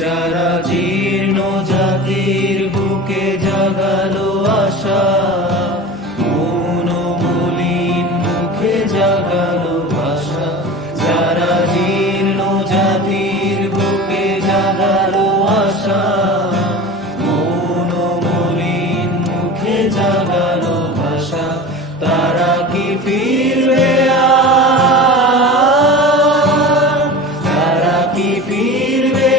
যারা জীর্ণ জাতির বুকে জাগালো আশা, মৌন মলিন মুখে জাগালো ভাষা। যারা জীর্ণ জাতির বুকে জাগালো আশা, মৌন মলিন মুখে জাগালো ভাষা। তারা কি ফিরবে আর? তারা কি ফিরবে